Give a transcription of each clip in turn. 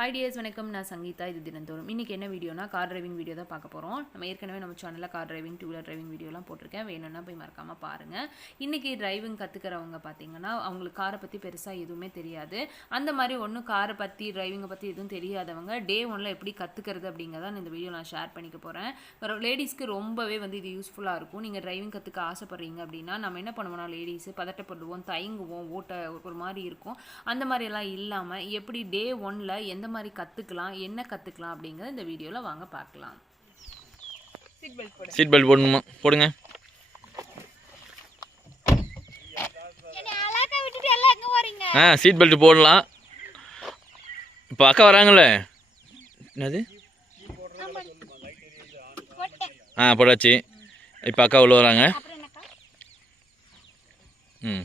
Hi tears வணக்கம். நான் சங்கீதா. இது தினந்தோறும். இன்றைக்கி என்ன வீடியோனா கார் டிரைவிங் வீடியோ தான் பார்க்க போகிறோம் நம்ம ஏற்கனவே நம்ம சேனலில் car driving two wheeler driving வீடியோலாம் போட்டிருக்கேன். வேணும்னா போய் மறக்காமல் பாருங்கள் இன்றைக்கி டிரைவிங் கற்றுக்கிறவங்க பார்த்தீங்கன்னா அவங்களுக்கு காரை பற்றி பெருசாக எதுவுமே தெரியாது. அந்த மாதிரி ஒன்றும் காரை பற்றி டிரைவிங்கை பற்றி எதுவும் தெரியாதவங்க டே ஒன்ல எப்படி கற்றுக்கிறது அப்படிங்கிறத இந்த வீடியோ நான் ஷேர் பண்ணிக்க போகிறேன் லேடிஸ்க்கு ரொம்பவே வந்து இது யூஸ்ஃபுல்லாக இருக்கும். நீங்கள் டிரைவிங் கற்றுக்க ஆசைப்பட்றீங்க அப்படின்னா நம்ம என்ன பண்ணுவோம்னா லேடிஸு பதட்டப்படுவோம் தயங்குவோம் ஓட்ட ஒரு மாதிரி இருக்கும். அந்த மாதிரியெல்லாம் இல்லாமல் எப்படி டே ஒன்னில் எந்த மாதிரி கற்றுக்கலாம் என்ன கற்றுக்கலாம் அப்படிங்கிறத இந்த வீடியோவில் வாங்க பார்க்கலாம். சீட் பெல்ட் போடு. சீட் பெல்ட் போடணுமா? போடுங்க. என்னை அழகா விட்டுட்டு எல்லாம் எங்க போறீங்க? ஆ சீட் பெல்ட் போடலாம். இப்போ அக்கா வராங்கல்ல? என்னது? ஆ போடாச்சு இப்போ அக்கா உள்ள வராங்க. ம்.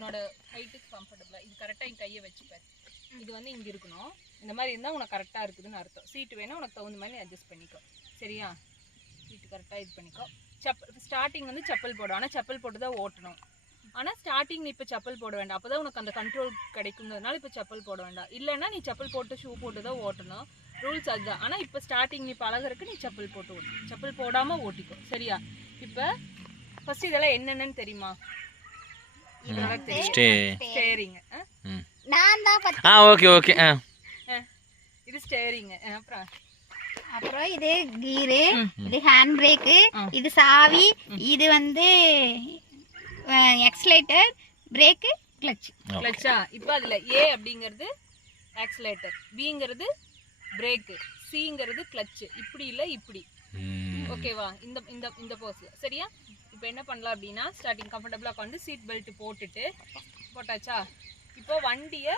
உன்னோட ஹைட்டுக்கு கம்ஃபர்டபுளாக இது கரெக்டாக என் கையை வச்சுப்பார் இது வந்து இங்கே இருக்கணும். இந்த மாதிரி இருந்தால் உனக்கு கரெக்டாக இருக்குதுன்னு அர்த்தம். சீட்டு வேணால் உனக்கு தகுந்த மாதிரி அட்ஜஸ்ட் பண்ணிக்கோ. சரியா? சீட்டு கரெக்டாக இது பண்ணிக்கோ. செப் ஸ்டார்டிங் வந்து செப்பல் போடும் ஆனால் செப்பல் போட்டு தான் ஓட்டணும். ஆனால் ஸ்டார்டிங் நீ இப்போ செப்பல் போட வேண்டாம். அப்போ தான் உனக்கு அந்த கண்ட்ரோல் கிடைக்குங்கிறதுனால இப்போ செப்பல் போட வேண்டாம். இல்லைன்னா நீ செப்பல் போட்டு ஷூ போட்டு தான் ஓட்டணும். ரூல்ஸ் அதுதான். ஆனால் இப்போ ஸ்டார்டிங் நீ பழகிறதுக்கு நீ செப்பல் போட்டு ஓட்டு. செப்பல் போடாமல் ஓட்டிக்கோ. சரியா? இப்போ ஃபஸ்ட்டு இதெல்லாம் என்னென்னு தெரியுமா? ஸ்டே. ஸ்டேரிங். ம். நான் தான் ஆ ஓகே ஓகே ஆ. இது ஸ்டேரிங். அப்புறம்? அப்புறம் இது கீரு இது ஹேண்ட் பிரேக்கு இது சாவி இது வந்து எக்ஸலேட்டர் பிரேக்கு கிளச். கிளச்சா? இப்போ அதுல ஏ அப்படிங்கிறது ஆக்சிலேட்டர் பிங்கிறது பிரேக்கு. சிங்கிறது கிளச் இப்படி இல்லை இப்படி. ஓகேவா? இந்த இந்த இந்த போஸ்ல சரியா? இப்போ என்ன பண்ணலாம் அப்படின்னா ஸ்டார்டிங் கம்ஃபர்டபுளாக உட்காந்து சீட் பெல்ட் போட்டுட்டு போட்டாச்சா? இப்போ வண்டியை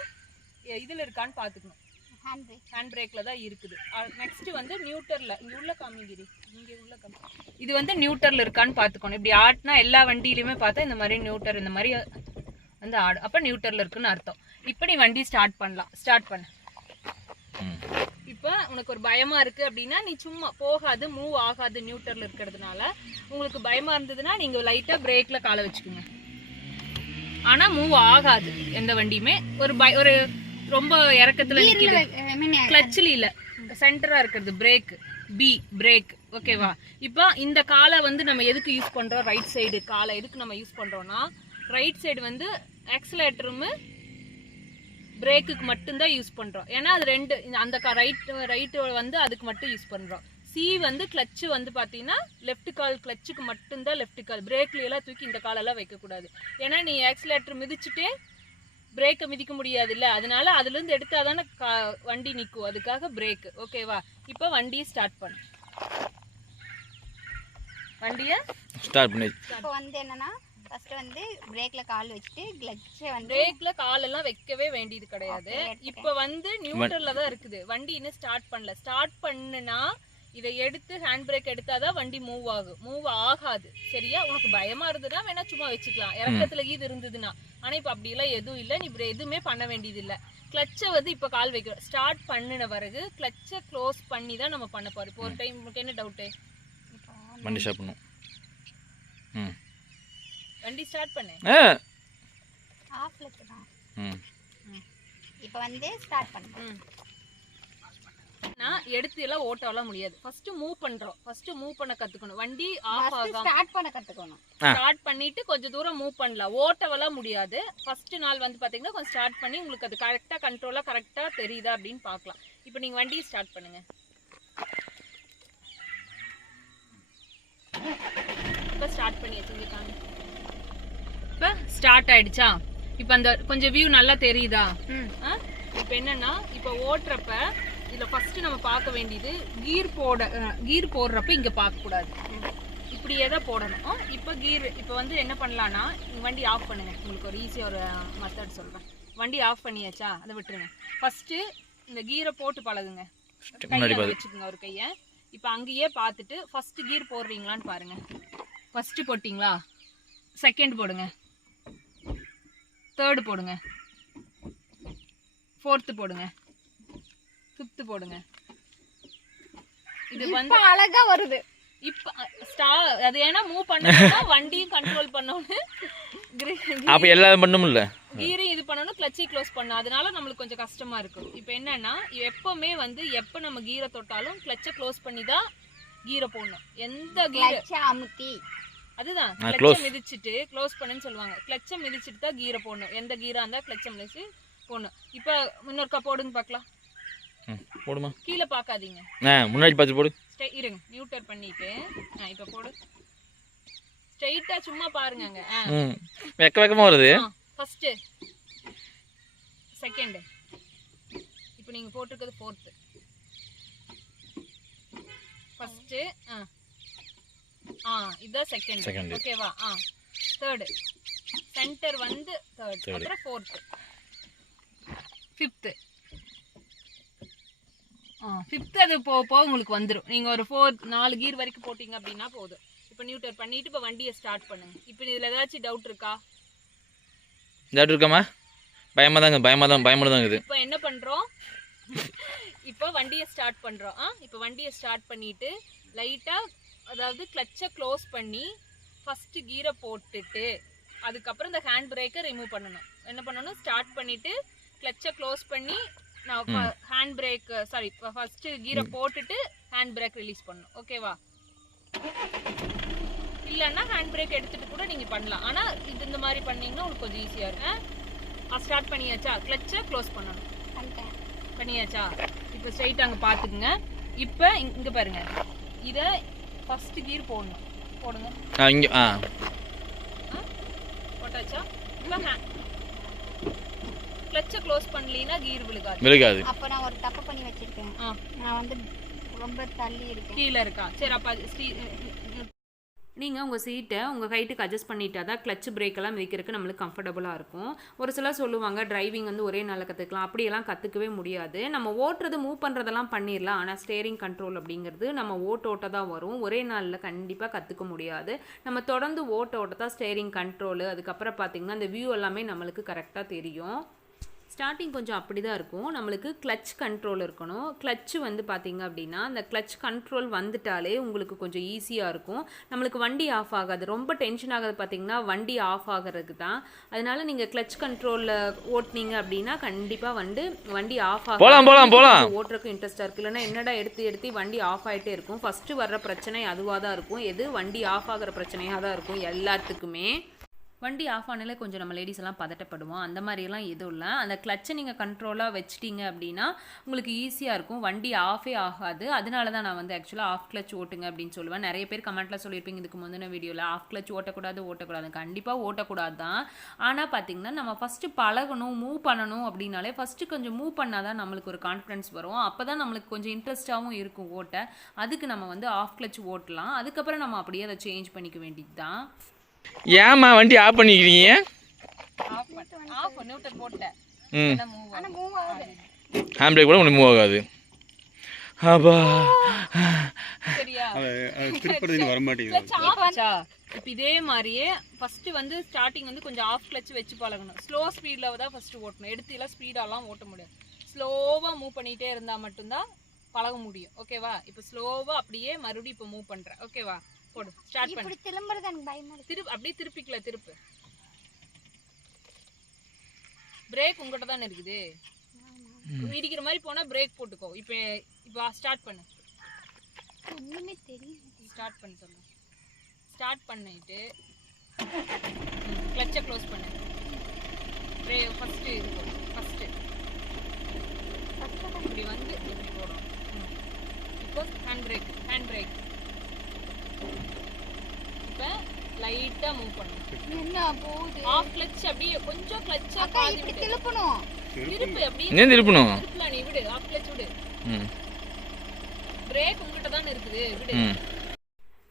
இதில் இருக்கான்னு பார்த்துக்கணும். ஹேண்ட் பிரேக் ஹேண்ட் பிரேக்ல தான் இருக்குது. நெக்ஸ்ட் வந்து நியூட்டர்ல இங்க உள்ள காமிகிரி இங்க உள்ள காமி இது வந்து நியூட்டர்ல இருக்கான்னு பாத்துக்கணும் இப்படி ஆட்டினா எல்லா வண்டியிலுமே பார்த்தா இந்த மாதிரி நியூட்டர் இந்த மாதிரி வந்து ஆடு அப்ப நியூட்டர்ல இருக்குன்னு அர்த்தம். இப்போ நீ வண்டி ஸ்டார்ட் பண்ணலாம். ஸ்டார்ட் பண்ணு. ம். இப்போ உனக்கு ஒரு பயமா இருக்கு அப்படின்னா நீ சும்மா போகாது மூவ் ஆகாது நியூட்டர்ல இருக்கிறதுனால உங்களுக்கு பயமா இருந்ததுன்னா நீங்க லைட்டா பிரேக்ல காலை வச்சுக்கோங்க. ஆனா மூவ் ஆகாது எந்த வண்டியுமே. ஒரு பய ஒரு ரொம்ப இறக்கத்துல நிக்குது. கிளச்சில் இல்ல. சென்டரா இருக்கிறது பிரேக் பி பிரேக் ஓகேவா இப்போ இந்த காலை வந்து நம்ம எதுக்கு யூஸ் பண்றோம்? ரைட் சைடு காலை எதுக்கு நம்ம யூஸ் பண்றோம்னா ரைட் சைடு வந்து ஆக்சிலேட்டரும் பிரேக்குக்கு மட்டும்தான் யூஸ் பண்றோம். ஏன்னா அது ரெண்டு அந்த ரைட் ரைட் வந்து அதுக்கு மட்டும் யூஸ் பண்றோம். சி வந்து கிளச்சு வந்து பாத்தீங்கன்னா லெஃப்ட் கால் கிளச்சுக்கு மட்டும்தான் லெஃப்ட் கால். பிரேக்ல எல்லாம் தூக்கி இந்த காலெல்லாம் வைக்கக்கூடாது ஏன்னா நீ ஆக்சிலேட்டர் மிதிச்சுட்டே பிரேக்கை மிதிக்க முடியாது இல்ல அதனால அதுல இருந்து எடுத்தாதானே கா- வண்டி நிக்கும். அதுக்காக பிரேக் ஓகேவா இப்போ வண்டியை ஸ்டார்ட் பண்ணு. வண்டியை ஸ்டார்ட் பண்ணி. இப்போ வந்து என்னன்னா ஃபர்ஸ்ட் வந்து பிரேக்ல கால் வச்சுட்டு கிளச்சை வந்து பிரேக்ல காலெல்லாம் வைக்கவே வேண்டியது கிடையாது. இப்போ வந்து நியூட்ரல்ல தான் இருக்குது. வண்டி இன்னும் ஸ்டார்ட் பண்ணல. ஸ்டார்ட் பண்ணுனா இதை எடுத்து ஹேண்ட் பிரேக் எடுத்தாதான் வண்டி மூவ் ஆகும். மூவ் ஆகாது. சரியா? உனக்கு பயமா இருந்ததுன்னா வேணா சும்மா வச்சுக்கலாம். இறக்கத்துல இது இருந்ததுன்னா. ஆனா இப்ப அப்படி எல்லாம் எதுவும் இல்ல. நீ இப்ப எதுவுமே பண்ண வேண்டியது இல்ல கிளச்சை வந்து இப்ப கால் வைக்கிறோம் ஸ்டார்ட் பண்ணின பிறகு கிளச்சை க்ளோஸ் பண்ணி தான் நம்ம பண்ண போறோம். இப்போ ஒரு டைம் உனக்கு என்ன டவுட்டு ஸ்டார்ட் பண்ணும் ம். வண்டி ஸ்டார்ட் பண்ணு. ஆ. ஆஃப்ல ம். இப்போ வந்து ஸ்டார்ட் பண்ணுறோம் நான் எடுத்து எல்லாம் ஓட்டலாம் முடியாது. ஃபர்ஸ்ட் மூவ் பண்றோம். ஃபர்ஸ்ட் மூவ் பண்ண கத்துக்கணும். வண்டி ஆஃப் ஆகாம ஸ்டார்ட் பண்ண கத்துக்கணும். ஸ்டார்ட் பண்ணிட்டு கொஞ்சம் தூரம் மூவ் பண்ணலாம். ஓட்டவெல்லாம் முடியாது. ஃபர்ஸ்ட் நாள் வந்து பாத்தீங்கன்னா கொஞ்சம் ஸ்டார்ட் பண்ணி உங்களுக்கு அது கரெக்டா கண்ட்ரோலா கரெக்டா தெரியுதா அப்படின்னு பார்க்கலாம் இப்போ நீங்க வண்டியை ஸ்டார்ட் பண்ணுங்க. இப்போ ஸ்டார்ட் பண்ணி வச்சுருக்காங்க இப்போ ஸ்டார்ட் ஆயிடுச்சா? இப்போ அந்த கொஞ்சம் வியூ நல்லா தெரியுதா? ம். இப்போ என்னன்னா இப்போ ஓட்டுறப்ப இதுல ஃபர்ஸ்ட் நம்ம பார்க்க வேண்டியது கீர் போட கீர் போடுறப்ப இங்க பார்க்க கூடாது இப்படியே தான் போடணும் இப்போ கீர் இப்போ வந்து என்ன பண்ணலாம்னா நீங்க வண்டி ஆஃப் பண்ணுங்க. உங்களுக்கு ஒரு ஈஸியாக ஒரு மெத்தட் சொல்றேன். வண்டி ஆஃப் பண்ணியாச்சா? அதை விட்டுருங்க. ஃபர்ஸ்ட் இந்த கீரை போட்டு பழகுங்க. முன்னாடி கையை பாரு வச்சுக்கோங்க ஒரு கையை. இப்போ அங்கேயே பார்த்துட்டு ஃபர்ஸ்ட் கீர் போடுறீங்களான்னு பாருங்க. ஃபர்ஸ்ட் போட்டிங்களா? செகண்ட் போடுங்க. தேர்டு போடுங்க. ஃபோர்த்து போடுங்க. ஃபிஃப்த்து போடுங்க. இது வந்து இப்போ அழகா வருது. இப்ப ஸ்டா அது ஏன்னா மூவ் பண்ணா வண்டியும் கண்ட்ரோல் பண்ணோன்னு அப்போ எல்லாரும் பண்ணுமில்ல கீரையும் இது பண்ணணும் கிளச்சி க்ளோஸ் பண்ணணும். அதனால நம்மளுக்கு கொஞ்சம் கஷ்டமா இருக்கும். இப்போ என்னன்னா எப்பவுமே வந்து எப்போ நம்ம கீரை தொட்டாலும் கிளச்சை க்ளோஸ் பண்ணி தான் கீரை போடணும். எந்த கீரை அமுத்தி. அதுதான். ஆ, கிளச்சை close. மிதிச்சிட்டு க்ளோஸ் பண்ணுன்னு சொல்லுவாங்க. கிளச்சை மிதிச்சிட்டு தான் கீரை போடணும். எந்த கீரா இருந்தா கிளச்சை மிதிச்சு போடணும். இப்போ இன்னொருக்கா போடுங்க பார்க்கலாம் ம் போடுமா? கீழே பார்க்காதீங்க முன்னாடி பார்த்து போடு. இருங்க. நியூட்டர் பண்ணிட்டு இப்போ போடு. ஸ்ட்ரைட்டா சும்மா ம் வெக்க வெக்கமாக வருது. ஃபர்ஸ்ட் செகண்ட் இப்போ நீங்க போட்டிருக்கிறது ஃபோர்த் ஃபர்ஸ்ட் ஆ. ஆ இதுதான் செகண்ட். ஓகேவா ஆ தேர்டு சென்டர் வந்து தேர்ட். அப்புறம் ஃபோர்த் ஃபிஃப்த்து ஆ ஃபிஃப்த் அது போக போக உங்களுக்கு வந்துடும் நீங்கள் ஒரு ஃபோர் நாலு கீர் வரைக்கும் போட்டிங்க அப்படின்னா போதும். இப்போ நியூட்டர் பண்ணிட்டு இப்போ வண்டியை ஸ்டார்ட் பண்ணுங்க. இப்போ இதில் ஏதாச்சும் டவுட் இருக்கா? ஜாட்டு இருக்காமா பயமாக தாங்க பயமாக தான் பயமாக தான் இருக்குது இப்போ என்ன பண்றோம்? இப்போ வண்டியை ஸ்டார்ட் பண்றோம். ஆ இப்போ வண்டியை ஸ்டார்ட் பண்ணிட்டு லைட்டா அதாவது கிளச்சை க்ளோஸ் பண்ணி ஃபர்ஸ்ட் கீரை போட்டுட்டு அதுக்கப்புறம் இந்த ஹேண்ட் பிரேக்கை ரிமூவ் பண்ணணும். என்ன பண்ணணும்? ஸ்டார்ட் பண்ணிட்டு கிளச்சை க்ளோஸ் பண்ணி நான் ஹேண்ட் பிரேக் சாரி ஃபர்ஸ்ட் கீரை போட்டுட்டு ஹேண்ட் பிரேக் ரிலீஸ் பண்ணணும். ஓகேவா இல்லைன்னா ஹேண்ட் பிரேக் எடுத்துட்டு கூட நீங்க பண்ணலாம். ஆனா இது இந்த மாதிரி பண்ணீங்கன்னா உங்களுக்கு கொஞ்சம் ஈஸியா இருக்கும். ஸ்டார்ட் பண்ணியாச்சா? கிளச்சை க்ளோஸ் பண்ணணும். பண்ணிட்டேன். பண்ணியாச்சா? இப்போ ஸ்ட்ரைட் அங்கே பார்த்துக்குங்க இப்போ இங்கே பாருங்க. இதை ஃபர்ஸ்ட் கீர் போடணும். போடுங்க. ஆ இங்கே ஆ. போட்டாச்சா? இப்போ கிளச்சை க்ளோஸ் பண்ணலீன்னா கீர் விழுகாது. விழுகாது. அப்ப நான் ஒரு தப்பு பண்ணி வச்சிருக்கேன். ஆ. நான் வந்து ரொம்ப தள்ளி இருக்கேன். கீழே இருக்கா? சரி அப்போ நீங்கள் உங்கள் சீட்டை உங்கள் ஹைட்டுக்கு அட்ஜஸ்ட் பண்ணிட்டா தான் கிளச் பிரேக்கெல்லாம் வைக்கிறதுக்கு நம்மளுக்கு கம்ஃபர்டபுளாக இருக்கும். ஒரு சிலர் சொல்லுவாங்க டிரைவிங் வந்து ஒரே நாளில் கற்றுக்கலாம் அப்படியெல்லாம் கற்றுக்கவே முடியாது. நம்ம ஓட்டுறது மூவ் பண்ணுறதெல்லாம் பண்ணிடலாம். ஆனால் ஸ்டேரிங் கண்ட்ரோல் அப்படிங்கிறது நம்ம ஓட்ட ஓட்ட தான் வரும். ஒரே நாளில் கண்டிப்பாக கற்றுக்க முடியாது. நம்ம தொடர்ந்து ஓட்ட ஓட்ட தான் ஸ்டேரிங் கண்ட்ரோலு அதுக்கப்புறம் பார்த்திங்கன்னா அந்த வியூ எல்லாமே நம்மளுக்கு கரெக்டாக தெரியும். ஸ்டார்டிங் கொஞ்சம் அப்படி தான் இருக்கும். நம்மளுக்கு கிளச் கண்ட்ரோல் இருக்கணும். கிளச்சு வந்து பார்த்தீங்க அப்படின்னா அந்த கிளச் கண்ட்ரோல் வந்துட்டாலே உங்களுக்கு கொஞ்சம் ஈஸியாக இருக்கும். நம்மளுக்கு வண்டி ஆஃப் ஆகாது. ரொம்ப டென்ஷன் ஆகாது பார்த்தீங்கன்னா வண்டி ஆஃப் ஆகிறதுக்கு தான். அதனால நீங்கள் கிளச் கண்ட்ரோலில் ஓட்டுனீங்க அப்படின்னா கண்டிப்பாக வந்து வண்டி ஆஃப் ஆகும். ஓட்டுறதுக்கு இன்ட்ரெஸ்ட்டாக இருக்குது இல்லைன்னா என்னடா எடுத்து எடுத்து வண்டி ஆஃப் ஆகிட்டே இருக்கும். ஃபஸ்ட்டு வர்ற பிரச்சனை அதுவாக தான் இருக்கும். எது? வண்டி ஆஃப் ஆகிற பிரச்சனையாக தான் இருக்கும் எல்லாத்துக்குமே. வண்டி ஆஃப் ஆனாலே கொஞ்சம் நம்ம லேடிஸ் எல்லாம் பதட்டப்படுவோம். அந்த மாதிரிலாம் எதுவும் இல்லை. அந்த கிளச்சை நீங்கள் கண்ட்ரோலாக வச்சிட்டீங்க அப்படின்னா உங்களுக்கு ஈஸியாக இருக்கும். வண்டி ஆஃபே ஆகாது. அதனால தான் நான் வந்து ஆக்சுவலாக ஆஃப் கிளச் ஓட்டுங்க அப்படின்னு சொல்லுவேன். நிறைய பேர் கமெண்ட்டில் சொல்லியிருப்பீங்க இதுக்கு முந்தின வீடியோவில் ஆஃப் கிளச் ஓட்டக்கூடாது ஓட்டக்கூடாது. கண்டிப்பாக ஓட்டக்கூடாது தான் ஆனால் பார்த்தீங்கன்னா நம்ம ஃபஸ்ட்டு பழகணும் மூவ் பண்ணணும் அப்படின்னாலே ஃபஸ்ட்டு கொஞ்சம் மூவ் பண்ணால் தான் நம்மளுக்கு ஒரு கான்ஃபிடன்ஸ் வரும். அப்போ தான் நம்மளுக்கு கொஞ்சம் இன்ட்ரெஸ்ட்டாகவும் இருக்கும் ஓட்ட. அதுக்கு நம்ம வந்து ஆஃப் கிளச் ஓட்டலாம். அதுக்கப்புறம் நம்ம அப்படியே அதை சேஞ்ச் பண்ணிக்க வேண்டியது தான் ஏம்மா வண்டி ஆஃப் பண்ணிக்கிறீங்க? ஆஃப் பண்ண ஆஃப் நியூட்டர் போட்டேன் ம் என்ன மூவ் ஆனா மூவ் ஆகுது. ஹேண்ட் பிரேக் கூட ஒன்று மூவ் ஆகாது. அப்பா. சரியா? திருப்பதி வர மாட்டேங்குது. இப்போ இதே மாதிரியே ஃபர்ஸ்ட் வந்து ஸ்டார்டிங் வந்து கொஞ்சம் ஆஃப் கிளச் வச்சு பழகணும். ஸ்லோ ஸ்பீடில் தான் ஃபர்ஸ்ட் ஓட்டணும். எடுத்துலாம் ஸ்பீடாலாம் ஓட்ட முடியாது. ஸ்லோவாக மூவ் பண்ணிகிட்டே இருந்தால் மட்டும்தான் பழக முடியும். ஓகேவா இப்போ ஸ்லோவாக அப்படியே மறுபடியும் இப்போ மூவ் பண்ணுறேன் ஓகேவா போடு ஸ்டார்ட் பண்ணு. இப்படி திரும்புறது எனக்கு பயமா இருக்கு. திருப்பு அப்படியே திருப்பிக்கல திருப்பு. பிரேக் உங்ககிட்ட தானே இருக்குது? இடிக்கிற மாதிரி போனால் பிரேக் போட்டுக்கோ. இப்போ இப்போ ஸ்டார்ட் பண்ணு. ஒண்ணுமே தெரியும் ஸ்டார்ட் பண்ண சொல்லு. ஸ்டார்ட் பண்ணிட்டு கிளச்சை க்ளோஸ் பண்ணு. பிரே ஃபஸ்ட்டு இருக்கும் ஃபஸ்ட்டு இப்படி வந்து இப்படி போடும். இப்போ ஹேண்ட் பிரேக் ஹேண்ட் பிரேக் இப்போ லைட்டாக மூவ் பண்ணணும். என்ன போகுது? ஆஃப் அப்படியே கொஞ்சம் கிளச்சா அக்கா பாதி இப்படி திருப்பணும். திருப்பு அப்படியே ஏன் திருப்பணும். திருப்பலாம் நீ விடு. ஆஃப் கிளச் விடு. ம். பிரேக் உங்ககிட்ட தானே இருக்குது. விடு. ம்.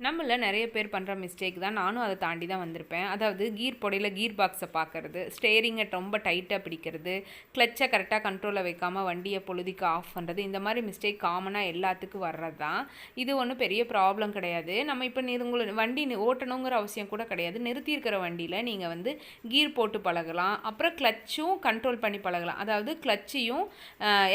நம்மள நிறைய பேர் பண்ணுற மிஸ்டேக் தான் நானும் அதை தாண்டி தான் வந்திருப்பேன். அதாவது கீர் பொடையில் கீர் பாக்ஸை பார்க்கறது ஸ்டேரிங்கை ரொம்ப டைட்டாக பிடிக்கிறது கிளச்சை கரெக்டாக கண்ட்ரோலில் வைக்காமல் வண்டியை பொழுதிக்கு ஆஃப் பண்ணுறது இந்த மாதிரி மிஸ்டேக் காமனாக எல்லாத்துக்கும் வர்றது தான். இது ஒன்றும் பெரிய ப்ராப்ளம் கிடையாது. நம்ம இப்போ நீ உங்களை வண்டி ஓட்டணுங்கிற அவசியம் கூட கிடையாது. நிறுத்தி இருக்கிற வண்டியில் நீங்கள் வந்து கீர் போட்டு பழகலாம். அப்புறம் கிளச்சும் கண்ட்ரோல் பண்ணி பழகலாம். அதாவது கிளச்சையும்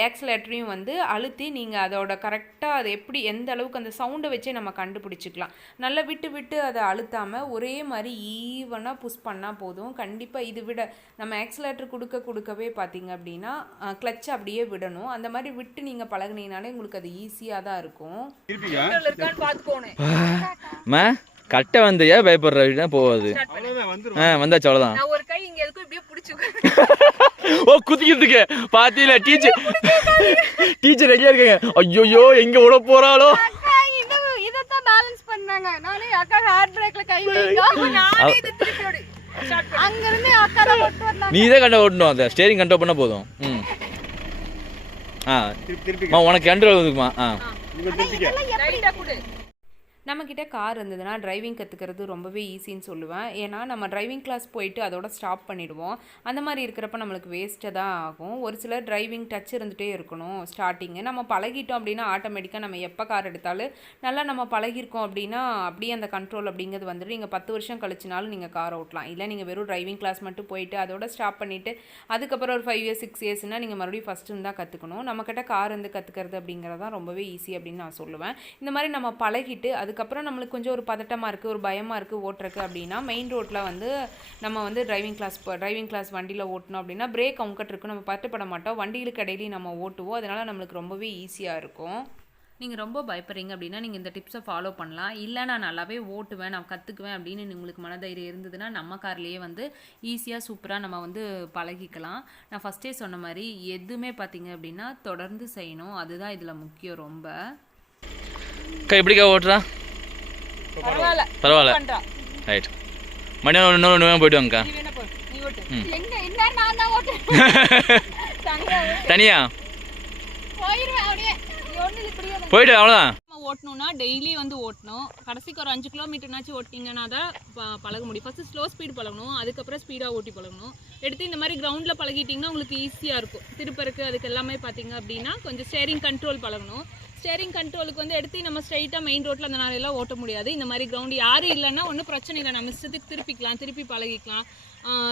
ஆக்சிலேட்டரையும் வந்து அழுத்தி நீங்கள் அதோட கரெக்டாக அது எப்படி எந்த அளவுக்கு அந்த சவுண்டை வச்சே நம்ம கண்டுபிடிச்சிக்கலாம். நல்லா விட்டு விட்டு அதை அழுத்தாமல் ஒரே மாதிரி ஈவனாக புஷ் பண்ணால் போதும். கண்டிப்பாக இது விட நம்ம ஆக்சிலேட்டர் கொடுக்க கொடுக்கவே பார்த்தீங்க அப்படின்னா கிளச் அப்படியே விடணும். அந்த மாதிரி விட்டு நீங்கள் பழகுனீங்கனாலே உங்களுக்கு அது ஈஸியாக தான் இருக்கும். கட்டை வந்தையா? பயப்படுற போகாது. ஆ வந்தாச்சு அவ்வளோதான் நான் ஒரு கை இங்க எதுக்கும் இப்படியே பிடிச்சு ஓ குதிக்கிறதுக்கு. பாத்தீங்களா டீச்சர் டீச்சர் எங்கேயா இருக்காங்க? ஐயோ எங்க விட போறாளோ அக்கா இது இதத்தான் பேலன்ஸ் பண்ணாங்க. நானே அக்கா ஹேர் பிரேக்ல கை வைக்க. நானே இது திருப்பி ஓடி. ஸ்டார்ட் பண்ணு அங்க இருந்து அக்கா தான் வந்தாங்க. நீ தான் கண்ட ஓட்டணும் அதை ஸ்டேரிங் கண்ட்ரோல் பண்ண போதும். ம். ஆ. திருப்பி உனக்கு கண்ட்ரோல் இருக்குமா ஆ. கொடு நம்மக்கிட்ட கார் இருந்ததுன்னா டிரைவிங் கற்றுக்கிறது ரொம்பவே ஈஸின்னு சொல்லுவேன். ஏன்னா நம்ம டிரைவிங் கிளாஸ் போயிட்டு அதோட ஸ்டாப் பண்ணிவிடுவோம் அந்த மாதிரி இருக்கிறப்ப நம்மளுக்கு வேஸ்ட்டாக தான் ஆகும். ஒரு சிலர் டிரைவிங் டச் இருந்துகிட்டே இருக்கணும் ஸ்டார்டிங்கு நம்ம பழகிட்டோம் அப்படின்னா ஆட்டோமேட்டிக்காக நம்ம எப்போ கார் எடுத்தாலும் நல்லா நம்ம பழகிருக்கோம் அப்படின்னா அப்படியே அந்த கண்ட்ரோல் அப்படிங்கிறது வந்துட்டு நீங்கள் பத்து வருஷம் கழிச்சினாலும் நீங்கள் கார் ஓட்டலாம். இல்லை நீங்கள் வெறும் டிரைவிங் கிளாஸ் மட்டும் போயிட்டு அதோட ஸ்டாப் பண்ணிவிட்டு அதுக்கப்புறம் ஒரு ஃபைவ் இயர்ஸ் சிக்ஸ் இயர்ஸ்னால் நீங்கள் மறுபடியும் ஃபஸ்ட்டு தான் கற்றுக்கணும் நம்மக்கிட்ட கார் வந்து கற்றுக்கிறது அப்படிங்கிறது தான் ரொம்பவே ஈஸி அப்படின்னு நான் சொல்லுவேன். இந்த மாதிரி நம்ம பழகிட்டு அதுக்கப்புறம் நம்மளுக்கு கொஞ்சம் ஒரு பதட்டமாக இருக்குது ஒரு பயமாக இருக்குது ஓட்டுறக்கு அப்படின்னா மெயின் ரோட்டில் வந்து நம்ம வந்து டிரைவிங் கிளாஸ் டிரைவிங் கிளாஸ் வண்டியில் ஓட்டணும் அப்படின்னா பிரேக் அவுங்கட் இருக்கும் நம்ம பட்டுப்பட மாட்டோம். வண்டிகளுக்கு இடையிலையும் நம்ம ஓட்டுவோம். அதனால் நம்மளுக்கு ரொம்பவே ஈஸியாக இருக்கும். நீங்கள் ரொம்ப பயப்படுறீங்க அப்படின்னா நீங்கள் இந்த டிப்ஸை ஃபாலோ பண்ணலாம். இல்லை நான் நல்லாவே ஓட்டுவேன் நான் கற்றுக்குவேன் அப்படின்னு உங்களுக்கு மனதைரியம் இருந்ததுன்னா நம்ம கார்லேயே வந்து ஈஸியாக சூப்பராக நம்ம வந்து பழகிக்கலாம். நான் ஃபஸ்ட்டே சொன்ன மாதிரி எதுவுமே பார்த்தீங்க அப்படின்னா தொடர்ந்து செய்யணும். அதுதான் இதில் முக்கியம் ரொம்ப. எப்படிக்கா ஓட்டுறா? பரவாயில்ல. ரைட் இன்னொரு போயிட்டு வாங்கக்கா நீ வேணா போ. நீ ஓட்டு. எங்க? என்ன நான் தான் ஓட்டுறேன் தனியா போயிட்டு அவ்வளோதான் ஓட்டணும்னா டெய்லி வந்து ஓட்டணும். கடைசிக்கு ஒரு அஞ்சு கிலோமீட்டர்னாச்சும் ஓட்டிங்கன்னா தான் பழக முடியும். ஃபர்ஸ்ட் ஸ்லோ ஸ்பீட் பழகணும். அதுக்கப்புறம் ஸ்பீடாக ஓட்டி பழகணும். எடுத்து இந்த மாதிரி கிரவுண்டில் பழகிட்டிங்கன்னா உங்களுக்கு ஈஸியாக இருக்கும். திருப்பருக்கு அதுக்கு எல்லாமே பார்த்தீங்க அப்படின்னா கொஞ்சம் ஸ்டேரிங் கண்ட்ரோல் பழகணும். ஸ்டேரிங் கண்ட்ரோலுக்கு வந்து எடுத்து நம்ம ஸ்ட்ரைட்டாக மெயின் ரோட்டில் அந்த நாளையெல்லாம் ஓட்ட முடியாது. இந்த மாதிரி கிரவுண்ட் யாரும் இல்லைன்னா ஒன்றும் பிரச்சனை இல்லை. நம்ம இஷ்டத்துக்கு திருப்பிக்கலாம் திருப்பி பழகிக்கலாம்.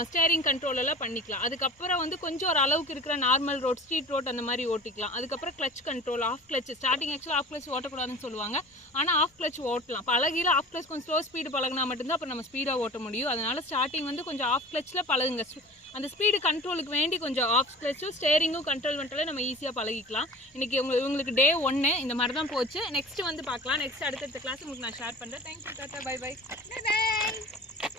ஸ்டேரிங் கண்ட்ரோல் எல்லாம் பண்ணிக்கலாம். அதுக்கப்புறம் வந்து கொஞ்சம் ஒரு அளவுக்கு இருக்கிற நார்மல் ரோட் ஸ்ட்ரீட் ரோட் அந்த மாதிரி ஓட்டிக்கலாம். அதுக்கப்புறம் clutch control half clutch starting ஆக்சுவலாக ஆஃப் கிளச் ஓட்டக்கூடாதுன்னு சொல்லுவாங்க. ஆனால் ஆஃப் கிளச் ஓட்டலாம். பழகியில் ஆஃப் கிளச் கொஞ்சம் ஸ்லோ ஸ்பீடு பழகினா மட்டும்தான் அப்புறம் நம்ம ஸ்பீடாக ஓட்ட முடியும். அதனால் ஸ்டார்டிங் வந்து கொஞ்சம் ஆஃப் கிளச்சில் பழகுங்க. அந்த ஸ்பீடு கண்ட்ரோலுக்கு வேண்டி கொஞ்சம் ஆஃப் கிளச்சும் ஸ்டேரிங்கும் கண்ட்ரோல் பண்ணுறதுல நம்ம ஈஸியாக பழகிக்கலாம். இன்றைக்கி உங்களுக்கு உங்களுக்கு டே ஒன்று இந்த மாதிரி தான் போச்சு. நெக்ஸ்ட் வந்து பார்க்கலாம். நெக்ஸ்ட் அடுத்தடுத்த கிளாஸ் உங்களுக்கு நான் ஷேர் பண்ணுறேன் தேங்க்யூ தாத்தா. Bye bye bye.